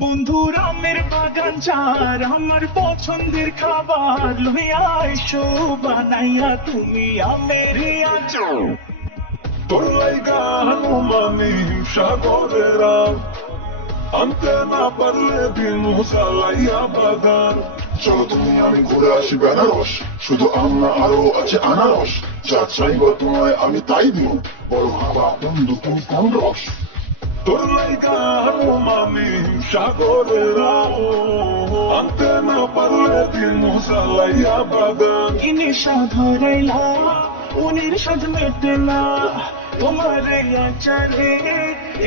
বন্ধুর আমের বাগান চার আমার পছন্দের খাবার লইয়া আইসো বানাইয়া তুমি আমের আচার। তোর লাইগা হনুমানি সাগরেরা আনতে না পারলে দিন চালাইয়া বাগান। চলো তুমি আমি ঘুরে আসি বেনারস, শুধু আম না আরো আছে আনারস। যা চাইব তোমায় আমি তাই দিব, বড় হাবা বন্ধু তুমি কোন রস। তোর লাইগা হনুমানি সাগরেরা আনতে না পারলে দিন চালাইয়া বাগান। নেশা ধরাইলা উনির সাজ মেটে না তোমার আচারে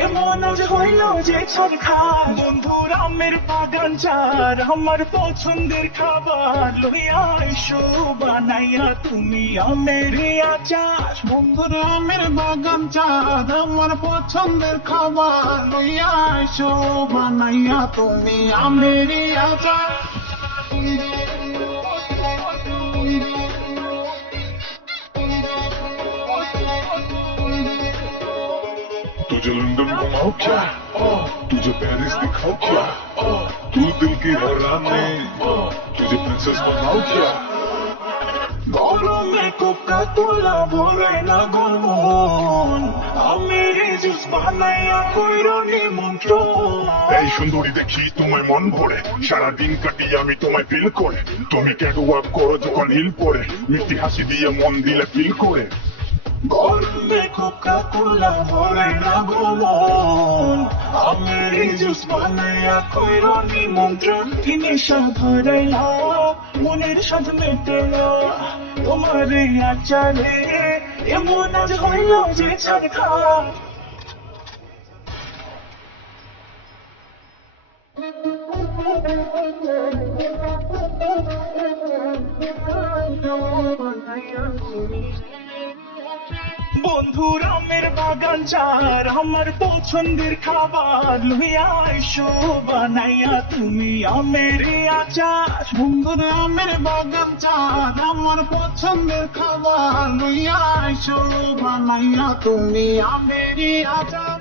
এমন আজ হইল যে ছাড় খা। বন্ধুর আমের বাগান চার আমার পছন্দের খাবার লইয়া আইসো বানাইয়া তুমি আমের আচার। বন্ধুর আমের বাগান চাঁদ আমার পছন্দের খাবার লইয়া আইসো বানাইয়া তুমি আমের আচার। तुझे लंदन घुमाओ क्या, तुझे पेरिस दिखाओ क्या, तू दिल की है रानी, तुझे प्रिंसेस बनाओ क्या। গরমে কোকা কোলা ভরে না গমন আমের জুস বানাইয়া কইরো নিমন্ত্রণ। এই সুন্দরী দেখি তোমায় মন ভরে, সারাদিন কাটি আমি তোমায় ফিল করে। তুমি ক্যাট ওয়াক করো যখন হিল পরে, মিষ্টি হাসি দিয়ে মন দিলে ফিল করে। গরমে কোকা কোলা ভরে না গমন আমের জুস বানাইয়া কইরো নিমন্ত্রণ। নেশা ধরাইলা মনের সাজ মেটে না তোমার আচারে এমন আজ হইল যে ছাড় খা। বন্ধুর আমের বাগান চার আমার পছন্দের খাবার লইয়া আইসো বানাইয়া তুমি আমের আচার। বন্ধুর আমের বাগান চাঁদ আমার পছন্দের খাবার লইয়া আইসো বানাইয়া তুমি আমের আচার।